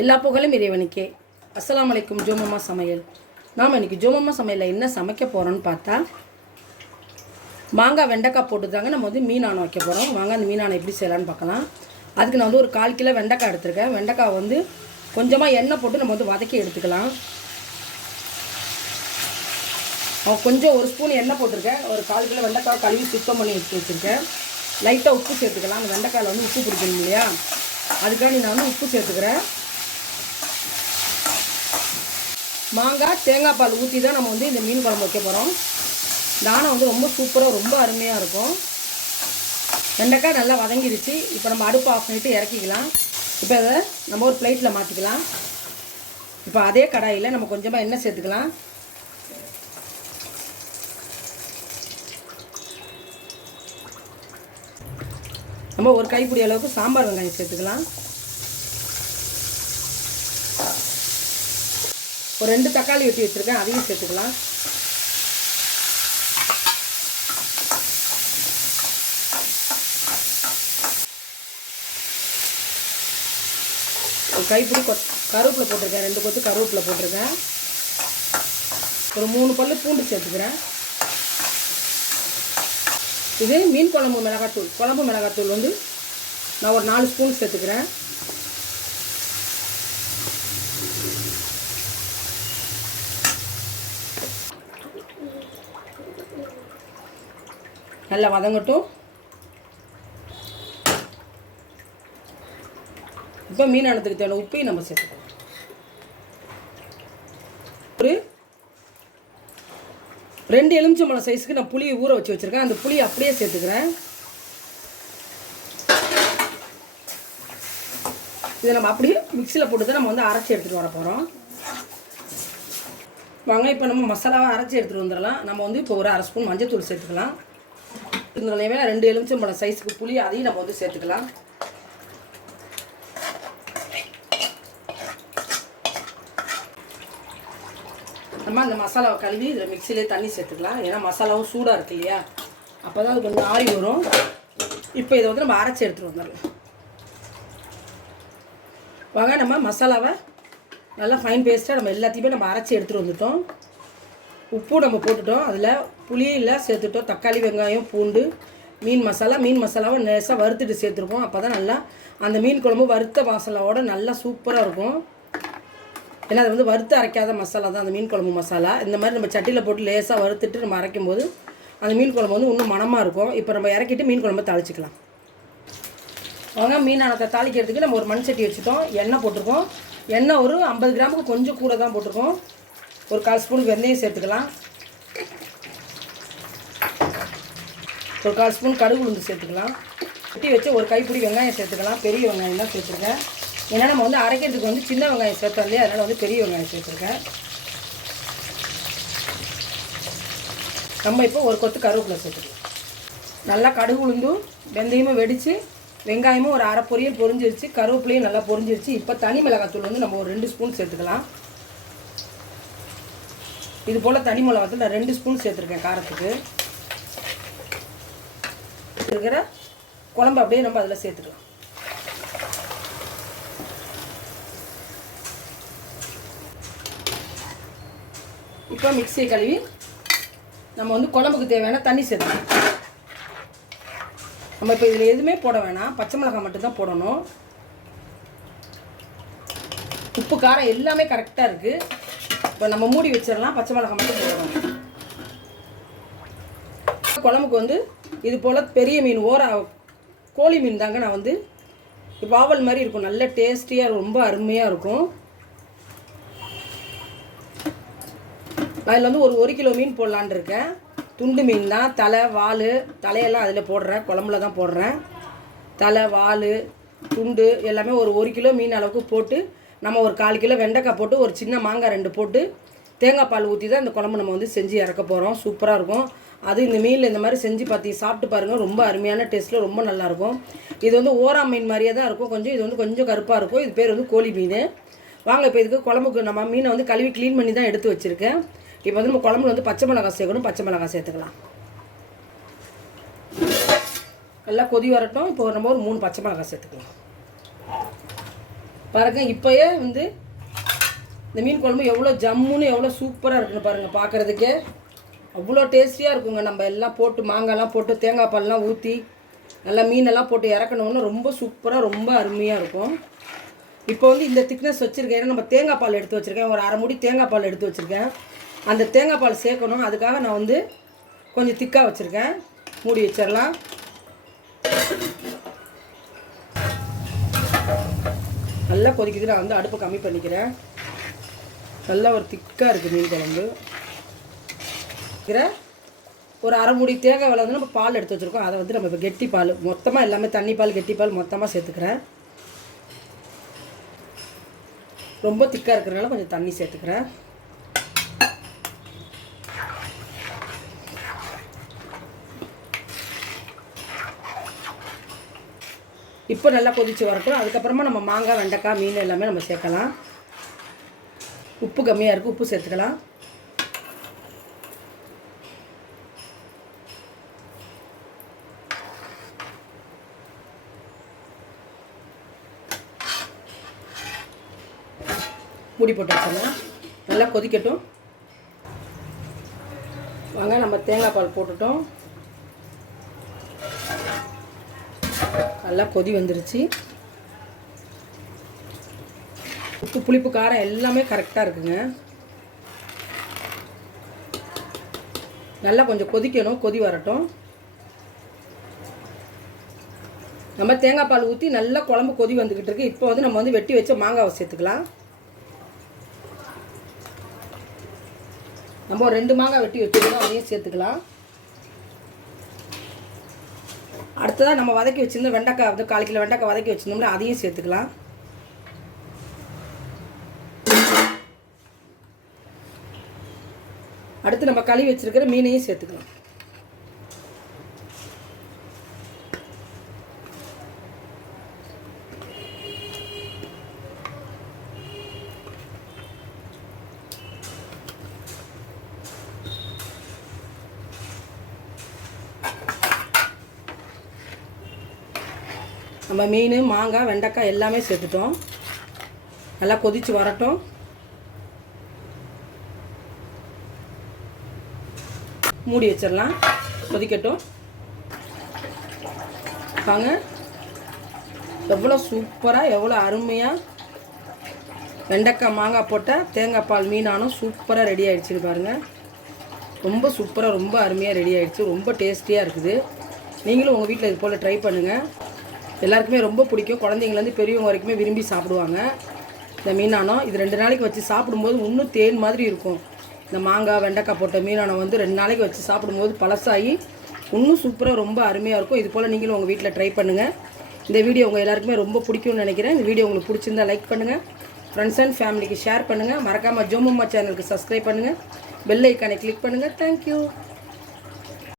எல்லா புகழும் இறைவனுக்கே. அஸ்லாம் அலைக்கும் ஜோமம்மா சமையல். நாம் இன்னைக்கு ஜோமம்மா சமையலில் என்ன சமைக்க போகிறோன்னு பார்த்தா மாங்காய் வெண்டைக்காய் போட்டு தாங்க நம்ம வந்து மீனானம் வைக்க போகிறோம் வாங்க அந்த மீனானம் எப்படி செய்யலான்னு பார்க்கலாம். அதுக்கு நான் வந்து ஒரு கால் கிலோ வெண்டைக்காய் எடுத்திருக்கேன். வெண்டைக்காய் வந்து கொஞ்சமாக எண்ணெய் போட்டு நம்ம வந்து வதக்கி எடுத்துக்கலாம். கொஞ்சம் ஒரு ஸ்பூன் எண்ணெய் போட்டிருக்கேன். ஒரு கால் கிலோ வெண்டைக்காய் கழுவி சுத்தம் பண்ணி எடுத்து வச்சுருக்கேன். லைட்டாக உப்பு சேர்த்துக்கலாம். அந்த வெண்டைக்காயில் வந்து உப்பு பிடிக்கணும் இல்லையா? அதுக்காண்டி நான் வந்து உப்பு சேர்த்துக்கிறேன். மாங்காய் தேங்காய் பால் ஊற்றி தான் நம்ம வந்து இந்த மீன் குழம்பு வைக்க போகிறோம் தானம் வந்து ரொம்ப சூப்பராக ரொம்ப அருமையாக இருக்கும். வெண்டைக்காய் நல்லா வதங்கிடுச்சு இப்போ நம்ம அடுப்பு ஆஃப் பண்ணிவிட்டு இறக்கிக்கலாம். இப்போ அதை நம்ம ஒரு பிளேட்டில் மாற்றிக்கலாம் இப்போ அதே கடாயில் நம்ம கொஞ்சமாக எண்ணெய் சேர்த்துக்கலாம். நம்ம ஒரு கைப்பிடி அளவுக்கு சாம்பார் வெங்காயம் சேர்த்துக்கலாம். ஒரு ரெண்டு தக்காளி வெட்டி வச்சுருக்கேன் அதையும் சேர்த்துக்கலாம். ஒரு கைப்பிடி கொத் கருவேப்பில் போட்டிருக்கேன் ரெண்டு கொத்து கருவேப்பிலை போட்டிருக்கேன். ஒரு மூணு பல்லு பூண்டு சேர்த்துக்கிறேன். இது மீன் குழம்பு மிளகாத்தூள் குழம்பு மிளகாத்தூள் வந்து நான் ஒரு நாலு ஸ்பூன் சேர்த்துக்கிறேன். நல்லா வதங்கட்டும். இப்போ மீன் அனத்துக்கு தேவையான உப்பையும் நம்ம சேர்த்துக்கலாம். ஒரு ரெண்டு எலுமிச்சம்பழம் சைஸுக்கு நான் புளியை ஊற வச்சு வச்சுருக்கேன். அந்த புளியை அப்படியே சேர்த்துக்கிறேன். இதை நம்ம அப்படியே மிக்சியில் போட்டு தான் நம்ம வந்து அரைச்சி எடுத்துகிட்டு வர போகிறோம் வாங்க இப்போ நம்ம மசாலாவை அரைச்சி எடுத்துகிட்டு வந்துடலாம். நம்ம வந்து இப்போ ஒரு அரை ஸ்பூன் மஞ்சத்தூள் சேர்த்துக்கலாம். இதுலையுமே நான் ரெண்டு எலுமிச்சம்பழம் சைஸுக்கு புளி அதையும் நம்ம வந்து சேர்த்துக்கலாம். நம்ம அந்த மசாலாவை கழுவி இதில் மிக்சிலே தண்ணி சேர்த்துக்கலாம். ஏன்னா மசாலாவும் சூடாக இருக்கு இல்லையா? அப்போ தான் அது கொஞ்சம் ஆறி வரும். இப்போ இதை வந்து நம்ம அரைச்சி எடுத்துகிட்டு வந்துடலாம். வாங்க நம்ம மசாலாவை நல்லா ஃபைன் பேஸ்ட்டாக நம்ம எல்லாத்தையுமே நம்ம அரைச்சி எடுத்துகிட்டு வந்துட்டோம். உப்பு நம்ம போட்டுட்டோம். அதில் புளியில் சேர்த்துட்டோம். தக்காளி வெங்காயம் பூண்டு மீன் மசாலா. மீன் மசாலாவை லேசாக வறுத்துட்டு சேர்த்துருக்கோம். அப்போ தான் நல்லா அந்த மீன் குழம்பு வறுத்த மசாலாவோட நல்லா சூப்பராக இருக்கும். ஏன்னா அது வந்து வறுத்து அரைக்காத மசாலா தான். அந்த மீன் குழம்பு மசாலா. இந்த மாதிரி நம்ம சட்டியில் போட்டு லேசாக வறுத்துட்டு நம்ம அரைக்கும் போது அந்த மீன் குழம்பு வந்து இன்னும் மணமாக இருக்கும். இப்போ நம்ம இறக்கிட்டு மீன் குழம்பு தாளிச்சிக்கலாம். வாங்க மீன் அணத்தை தாளிக்கிறதுக்கு நம்ம ஒரு மண் சட்டி வச்சுட்டோம். எண்ணெய் போட்டிருக்கோம். எண்ணெய் ஒரு ஐம்பது கிராமுக்கு கொஞ்சம் கூட தான் போட்டிருக்கோம். ஒரு கால் ஸ்பூன் வெந்தயம் சேர்த்துக்கலாம். ஒரு கால் ஸ்பூன் கடுகு உளுந்து சேர்த்துக்கலாம். வெட்டி வச்சு ஒரு கைப்பிடி வெங்காயம் சேர்த்துக்கலாம். பெரிய வெங்காயம் தான் சேர்த்துருக்கேன். ஏன்னா நம்ம வந்து அரைக்கிறதுக்கு வந்து சின்ன வெங்காயம் சேர்த்தோம் இல்லையா? அதனால் வந்து பெரிய வெங்காயம் சேர்த்துருக்கேன். நம்ம இப்போ ஒரு கொத்து கருவேப்பிலை சேர்த்துக்கலாம். நல்லா கடுகு உளுந்தும் வெந்தயமும் வெடித்து வெங்காயமும் ஒரு அரை பொரியல் பொரிஞ்சிருச்சு. கருவேப்பிலையும் நல்லா பொரிஞ்சிருச்சு. இப்போ தனி மிளகாத்தூள் வந்து நம்ம ஒரு ரெண்டு ஸ்பூன் சேர்த்துக்கலாம். இது போல் தனி மிளகாத்தூள் நான் ரெண்டு ஸ்பூன் சேர்த்துருக்கேன் காரத்துக்கு. இருக்கிற குழம்பு அப்படியே நம்ம அதில் சேர்த்துக்கலாம். இப்போ மிக்சியை கழுவி நம்ம வந்து குழம்புக்கு தேவையான தண்ணி சேர்த்துக்கலாம். நம்ம இப்போ இதில் எதுவுமே போட வேணாம். பச்சை மிளகாய் மட்டும்தான் போடணும். உப்பு காரம் எல்லாமே கரெக்டாக இருக்குது இப்போ நம்ம மூடி வச்சிடலாம். பச்சை மிளகாய் மட்டும் போடணும். குழம்புக்கு வந்து இது போல் பெரிய மீன் ஓரா கோழி மீன் தாங்க நான் வந்து வாவல் மாதிரி இருக்கும். நல்ல டேஸ்டியாக ரொம்ப அருமையாக இருக்கும். நான் இதில் வந்து ஒரு ஒரு கிலோ மீன் போடலான் இருக்கேன். துண்டு மீன் தான். தலை வால் தலையெல்லாம் அதில் போடுறேன். குழம்புல தான் போடுறேன். தலை வால் துண்டு எல்லாமே ஒரு ஒரு கிலோ மீன் அளவுக்கு போட்டு நம்ம ஒரு கால் கிலோ வெண்டைக்காய் போட்டு ஒரு சின்ன மாங்காய் ரெண்டு போட்டு தேங்காய் பால் ஊற்றி தான் இந்த குழம்பு நம்ம வந்து செஞ்சு இறக்க போகிறோம் சூப்பராக இருக்கும். அது இந்த மீனில் இந்த மாதிரி செஞ்சு பார்த்தி சாப்பிட்டு பாருங்கள் ரொம்ப அருமையான டேஸ்ட்டில் ரொம்ப நல்லாயிருக்கும் இது வந்து ஓரா மீன் மாதிரியே தான் இருக்கும். கொஞ்சம் இது வந்து கொஞ்சம் கருப்பாக இருக்கும். இது பேர் வந்து கோழி மீன். வாங்க இப்போ இதுக்கு குழம்புக்கு நம்ம மீனை வந்து கழுவி க்ளீன் பண்ணி தான் எடுத்து வச்சுருக்கேன். இப்போ வந்து நம்ம குழம்புல வந்து பச்சை மிளகாய் சேர்க்கணும். பச்சை மிளகாய் சேர்த்துக்கலாம். நல்லா கொதி வரட்டும். இப்போ நம்ம ஒரு மூணு பச்சை மிளகாய் சேர்த்துக்கலாம். பாருங்க இப்போயே வந்து இந்த மீன் குழம்பு எவ்வளோ ஜம்முன்னு எவ்வளோ சூப்பராக இருக்குன்னு பாருங்கள் பார்க்குறதுக்கு. அவ்வளோ டேஸ்டியாக இருக்குங்க. நம்ம எல்லாம் போட்டு மாங்காய்லாம் போட்டு தேங்காய் பால்லாம் ஊற்றி நல்லா மீனெல்லாம் போட்டு இறக்கணுன்னு ரொம்ப சூப்பராக ரொம்ப அருமையாக இருக்கும். இப்போ வந்து இந்த திக்னஸ் வச்சுருக்கேன். ஏன்னா நம்ம தேங்காய் பால் எடுத்து வச்சுருக்கேன். ஒரு அரை முடி தேங்காய் பால் எடுத்து வச்சுருக்கேன். அந்த தேங்காய் பால் சேர்க்கணும். அதுக்காக நான் வந்து கொஞ்சம் திக்காக வச்சுருக்கேன். மூடி வச்சிடலாம். நல்லா கொதிக்குது. நான் வந்து அடுப்பை கம்மி பண்ணிக்கிறேன். நல்லா ஒரு திக்காக இருக்குது மீன் குழம்பு. ஒரு அரை மூடி தேங்காய் வேலை வந்து நம்ம பால் எடுத்து வச்சுருக்கோம். அதை வந்து நம்ம இப்போ கெட்டி பால் மொத்தமாக எல்லாமே தண்ணி பால் கெட்டி பால் மொத்தமாக சேர்த்துக்கிறேன். ரொம்ப திக்காக இருக்கிறனால கொஞ்சம் தண்ணி சேர்த்துக்கிறேன். உப்பு நல்லா கொதித்து வரட்டும். அதுக்கப்புறமா நம்ம மாங்காய் வெண்டைக்காய் மீன் எல்லாமே நம்ம சேர்க்கலாம். உப்பு கம்மியாக இருக்குது உப்பு சேர்த்துக்கலாம். மூடி போட்டு வச்சிடலாம். நல்லா கொதிக்கட்டும். வாங்க நம்ம தேங்காய் பால் போட்டுட்டோம். நல்லா கொதி வந்துருச்சு. உப்பு புளிப்பு காரம் எல்லாமே கரெக்டாக இருக்குங்க. நல்லா கொஞ்சம் கொதிக்கணும் கொதி வரட்டும். நம்ம தேங்காய் பால் ஊற்றி நல்லா குழம்பு கொதி வந்துக்கிட்டு இருக்கு. இப்போ வந்து நம்ம வந்து வெட்டி வச்ச மாங்காவை சேர்த்துக்கலாம். நம்ம ஒரு ரெண்டு மாங்காய் வெட்டி வச்சுருக்கோம் அதையும் சேர்த்துக்கலாம். அடுத்ததாக நம்ம வதக்கி வச்சுருந்தோம் வெண்டைக்காய் வந்து கால் கிலோ வெண்டைக்காய் வதக்கி வச்சுருந்தோம்னா அதையும் சேர்த்துக்கலாம். அடுத்து நம்ம கழுவி வச்சிருக்கிற மீனையும் சேர்த்துக்கலாம். நம்ம மீன் மாங்காய் வெண்டைக்காய் எல்லாமே சேர்த்துட்டோம். நல்லா கொதிச்சு வரட்டும். மூடி வச்சிடலாம். கொதிக்கட்டும். வாங்க. எவ்வளோ சூப்பராக எவ்வளோ அருமையாக வெண்டைக்காய் மாங்காய் போட்டால் தேங்காய் பால் மீனானும் சூப்பராக ரெடி ஆகிடுச்சின்னு பாருங்கள் ரொம்ப சூப்பராக ரொம்ப அருமையாக ரெடி ஆகிடுச்சு ரொம்ப டேஸ்டியாக இருக்குது. நீங்களும் உங்கள் வீட்டில் இது போல் ட்ரை பண்ணுங்கள் எல்லாருக்குமே ரொம்ப பிடிக்கும். குழந்தைங்கலேருந்து பெரியவங்க வரைக்குமே விரும்பி சாப்பிடுவாங்க. இந்த மீனானம் இது ரெண்டு நாளைக்கு வச்சு சாப்பிடும்போது இன்னும் தேன் மாதிரி இருக்கும். இந்த மாங்காய் வெண்டைக்காய் போட்ட மீனானம் வந்து ரெண்டு நாளைக்கு வச்சு சாப்பிடும்போது பழசாகி இன்னும் சூப்பராக ரொம்ப அருமையாக இருக்கும். இது போல் நீங்களும் உங்கள் வீட்டில் ட்ரை பண்ணுங்கள் இந்த வீடியோ உங்கள் எல்லாருக்குமே ரொம்ப பிடிக்கும்னு நினைக்கிறேன். இந்த வீடியோ உங்களுக்கு பிடிச்சிருந்தா லைக் பண்ணுங்கள் ஃப்ரெண்ட்ஸ் அண்ட் ஃபேமிலிக்கு ஷேர் பண்ணுங்கள் மறக்காமல் ஜோமம்மா சேனலுக்கு சப்ஸ்கிரைப் பண்ணுங்கள் பெல் ஐக்கானை கிளிக் பண்ணுங்கள் தேங்க்யூ